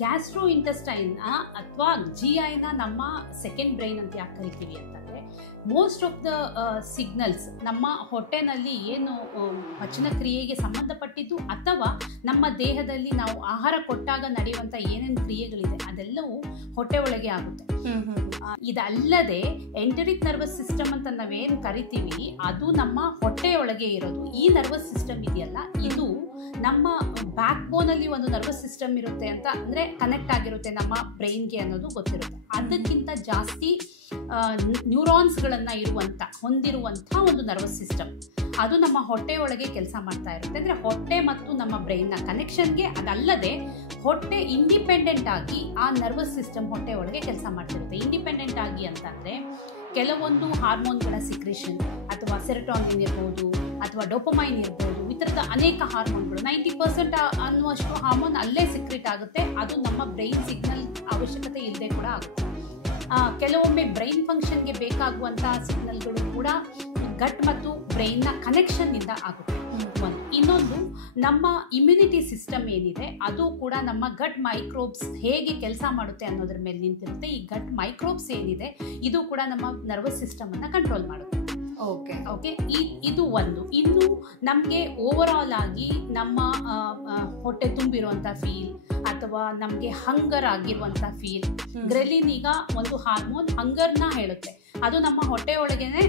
Gastro intestine ಅಥವಾ GIನ ನಮ್ಮ second brain ಅಂತ ಯಾಕೆ ಕರಿತೀವಿ ಅಂತಂದರೆ, ಮೋಸ್ಟ್ ಆಫ್ ದ ಸಿಗ್ನಲ್ಸ್ ನಮ್ಮ ಹೊಟ್ಟೆನಲ್ಲಿ ಏನು ಪಚನ ಕ್ರಿಯೆಗೆ ಸಂಬಂಧಪಟ್ಟಿದ್ದು ಅಥವಾ ನಮ್ಮ ದೇಹದಲ್ಲಿ ನಾವು ಆಹಾರ ಕೊಟ್ಟಾಗ ನಡೆಯುವಂಥ ಏನೇನು ಕ್ರಿಯೆಗಳಿದೆ ಅದೆಲ್ಲವೂ ಹೊಟ್ಟೆ ಒಳಗೆ ಆಗುತ್ತೆ. ಇದಲ್ಲದೆ ಎಂಟರಿಕ್ ನರ್ವಸ್ ಸಿಸ್ಟಮ್ ಅಂತ ನಾವೇನು ಕರಿತೀವಿ ಅದು ನಮ್ಮ ಹೊಟ್ಟೆಯೊಳಗೆ ಇರೋದು. ಈ ನರ್ವಸ್ ಸಿಸ್ಟಮ್ ಇದೆಯಲ್ಲ, ಇದು ನಮ್ಮ ಬ್ಯಾಕ್ ಬೋನಲ್ಲಿ ಒಂದು ನರ್ವಸ್ ಸಿಸ್ಟಮ್ ಇರುತ್ತೆ ಅಂತ ಅಂದರೆ ಕನೆಕ್ಟ್ ಆಗಿರುತ್ತೆ ನಮ್ಮ ಬ್ರೈನ್ಗೆ ಅನ್ನೋದು ಗೊತ್ತಿರುತ್ತೆ. ಅದಕ್ಕಿಂತ ಜಾಸ್ತಿ ನ್ಯೂರಾನ್ಸ್ಗಳನ್ನು ಹೊಂದಿರುವಂಥ ಒಂದು ನರ್ವಸ್ ಸಿಸ್ಟಮ್ ಅದು ನಮ್ಮ ಹೊಟ್ಟೆಯೊಳಗೆ ಕೆಲಸ ಮಾಡ್ತಾ ಇರುತ್ತೆ. ಅಂದರೆ ಹೊಟ್ಟೆ ಮತ್ತು ನಮ್ಮ ಬ್ರೈನ್ನ ಕನೆಕ್ಷನ್ಗೆ. ಅದಲ್ಲದೆ ಹೊಟ್ಟೆ ಇಂಡಿಪೆಂಡೆಂಟ್ ಆಗಿ ಆ ನರ್ವಸ್ ಸಿಸ್ಟಮ್ ಹೊಟ್ಟೆ ಒಳಗೆ ಕೆಲಸ ಮಾಡ್ತಿರುತ್ತೆ. ಇಂಡಿಪೆಂಡೆಂಟ್ ಆಗಿ ಅಂತಂದರೆ ಕೆಲವೊಂದು ಹಾರ್ಮೋನ್ಗಳ ಸಿಕ್ರೇಷನ್ ಅಥವಾ ಸೆರೋಟೋನಿನ್ ಇರ್ಬೋದು ಅಥವಾ ಡೋಪಮೈನ್ ಇರ್ಬೋದು, ಈ ಥರದ ಅನೇಕ ಹಾರ್ಮೋನ್ಗಳು 90% ಅನ್ನುವಷ್ಟು ಹಾರ್ಮೋನ್ ಅಲ್ಲೇ ಸಿಕ್ರೇಟ್ ಆಗುತ್ತೆ. ಅದು ನಮ್ಮ ಬ್ರೈನ್ ಸಿಗ್ನಲ್ ಅವಶ್ಯಕತೆ ಇಲ್ಲದೆ ಕೂಡ ಆಗುತ್ತೆ. ಕೆಲವೊಮ್ಮೆ ಬ್ರೈನ್ ಫಂಕ್ಷನ್ಗೆ ಬೇಕಾಗುವಂತಹ ಸಿಗ್ನಲ್ಗಳು ಕೂಡ ಗಟ್ ಮತ್ತು ಬ್ರೈನ್ನ ಕನೆಕ್ಷನ್ನಿಂದ ಆಗುತ್ತೆ. ಇನ್ನೊಂದು, ನಮ್ಮ ಇಮ್ಯುನಿಟಿ ಸಿಸ್ಟಮ್ ಏನಿದೆ ಅದು ಕೂಡ ನಮ್ಮ ಗಟ್ ಮೈಕ್ರೋಬ್ಸ್ ಹೇಗೆ ಕೆಲಸ ಮಾಡುತ್ತೆ ಅನ್ನೋದ್ರ ಮೇಲೆ ನಿಂತಿರುತ್ತೆ. ಈ ಗಟ್ ಮೈಕ್ರೋಬ್ಸ್ ಏನಿದೆ ಇದು ಕೂಡ ನಮ್ಮ ನರ್ವಸ್ ಸಿಸ್ಟಮನ್ನು ಕಂಟ್ರೋಲ್ ಮಾಡುತ್ತೆ. ಓಕೆ ಇದು ಒಂದು. ಇನ್ನು ನಮಗೆ ಓವರ್ ಆಲ್ ಆಗಿ ನಮ್ಮ ಹೊಟ್ಟೆ ತುಂಬಿರುವಂಥ ಫೀಲ್ ಅಥವಾ ನಮಗೆ ಹಂಗರ್ ಆಗಿರುವಂಥ ಫೀಲ್, ಗ್ರೆಲಿನ್ ಈಗ ಒಂದು ಹಾರ್ಮೋನ್ ಹಂಗರ್ನ ಹೇಳುತ್ತೆ. ಅದು ನಮ್ಮ ಹೊಟ್ಟೆಯೊಳಗೇನೆ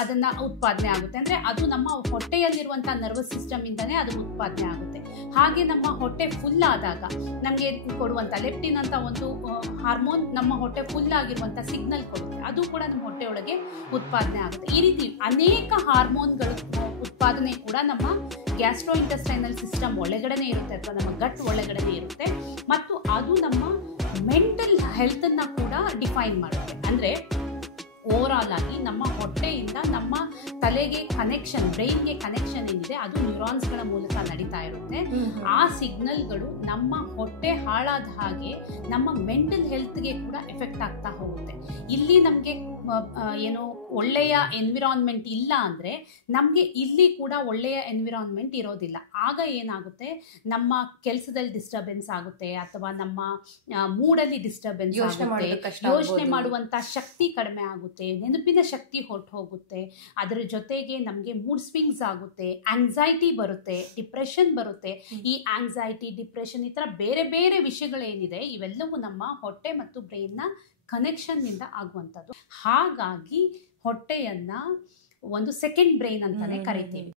ಅದನ್ನು ಉತ್ಪಾದನೆ ಆಗುತ್ತೆ. ಅಂದರೆ ಅದು ನಮ್ಮ ಹೊಟ್ಟೆಯಲ್ಲಿರುವಂಥ ನರ್ವಸ್ ಸಿಸ್ಟಮಿಂದನೇ ಅದು ಉತ್ಪಾದನೆ ಆಗುತ್ತೆ. ಹಾಗೆ ನಮ್ಮ ಹೊಟ್ಟೆ ಫುಲ್ ಆದಾಗ ನಮಗೆ ಕೊಡುವಂಥ ಲೆಪ್ಟಿನ್ ಅಂತ ಒಂದು ಹಾರ್ಮೋನ್ ನಮ್ಮ ಹೊಟ್ಟೆ ಫುಲ್ ಆಗಿರುವಂಥ ಸಿಗ್ನಲ್ ಕೊಡುತ್ತೆ. ಅದು ಕೂಡ ನಮ್ಮ ಹೊಟ್ಟೆಯೊಳಗೆ ಉತ್ಪಾದನೆ ಆಗುತ್ತೆ. ಈ ರೀತಿ ಅನೇಕ ಹಾರ್ಮೋನ್ಗಳು ಉತ್ಪಾದನೆ ಕೂಡ ನಮ್ಮ ಗ್ಯಾಸ್ಟ್ರೋ ಇಂಟೆಸ್ಟೈನಲ್ ಸಿಸ್ಟಮ್ ಒಳಗಡೆನೇ ಇರುತ್ತೆ ಅಥವಾ ನಮ್ಮ ಗಟ್ ಒಳಗಡೆನೇ ಇರುತ್ತೆ. ಮತ್ತು ಅದು ನಮ್ಮ ಮೆಂಟಲ್ ಹೆಲ್ತನ್ನು ಕೂಡ ಡಿಫೈನ್ ಮಾಡುತ್ತೆ. ಅಂದರೆ ಓವರ್ ಆಲ್ ಆಗಿ ನಮ್ಮ ಹೊಟ್ಟೆಯಿಂದ ನಮ್ಮ ತಲೆಗೆ ಕನೆಕ್ಷನ್, ಬ್ರೈನ್ಗೆ ಕನೆಕ್ಷನ್ ಏನಿದೆ ಅದು ನ್ಯೂರಾನ್ಸ್ಗಳ ಮೂಲಕ ನಡೀತಾ ಇರುತ್ತೆ. ಆ ಸಿಗ್ನಲ್ಗಳು ನಮ್ಮ ಹೊಟ್ಟೆ ಹಾಳಾದ ಹಾಗೆ ನಮ್ಮ ಮೆಂಟಲ್ ಹೆಲ್ತ್ಗೆ ಕೂಡ ಎಫೆಕ್ಟ್ ಆಗ್ತಾ ಹೋಗುತ್ತೆ. ಇಲ್ಲಿ ನಮಗೆ ಏನು ಒಳ್ಳೆಯ ಎನ್ವಿರಾನ್ಮೆಂಟ್ ಇಲ್ಲ ಅಂದರೆ ನಮಗೆ ಇಲ್ಲಿ ಕೂಡ ಒಳ್ಳೆಯ ಎನ್ವಿರಾನ್ಮೆಂಟ್ ಇರೋದಿಲ್ಲ. ಆಗ ಏನಾಗುತ್ತೆ, ನಮ್ಮ ಕೆಲಸದಲ್ಲಿ ಡಿಸ್ಟರ್ಬೆನ್ಸ್ ಆಗುತ್ತೆ ಅಥವಾ ನಮ್ಮ ಮೂಡಲ್ಲಿ ಡಿಸ್ಟರ್ಬೆನ್ಸ್ ಆಗುತ್ತೆ, ಯೋಚನೆ ಮಾಡುವಂಥ ಶಕ್ತಿ ಕಡಿಮೆ ಆಗುತ್ತೆ, ನೆನಪಿನ ಶಕ್ತಿ ಹೊರಟು ಹೋಗುತ್ತೆ. ಅದರ ಜೊತೆಗೆ ನಮಗೆ ಮೂಡ್ ಸ್ವಿಂಗ್ಸ್ ಆಗುತ್ತೆ, ಆಂಗ್ಸೈಟಿ ಬರುತ್ತೆ, ಡಿಪ್ರೆಷನ್ ಬರುತ್ತೆ. ಈ ಆಂಗ್ಸೈಟಿ, ಡಿಪ್ರೆಷನ್ ಈ ಥರ ಬೇರೆ ಬೇರೆ ವಿಷಯಗಳೇನಿದೆ ಇವೆಲ್ಲವೂ ನಮ್ಮ ಹೊಟ್ಟೆ ಮತ್ತು ಬ್ರೈನ್ನ ಕನೆಕ್ಷನ್ನಿಂದ ಆಗುವಂಥದ್ದು. ಹಾಗಾಗಿ ಹೊಟ್ಟೆಯನ್ನು ಒಂದು ಸೆಕೆಂಡ್ ಬ್ರೈನ್ ಅಂತಾನೆ ಕರಿತೀವಿ.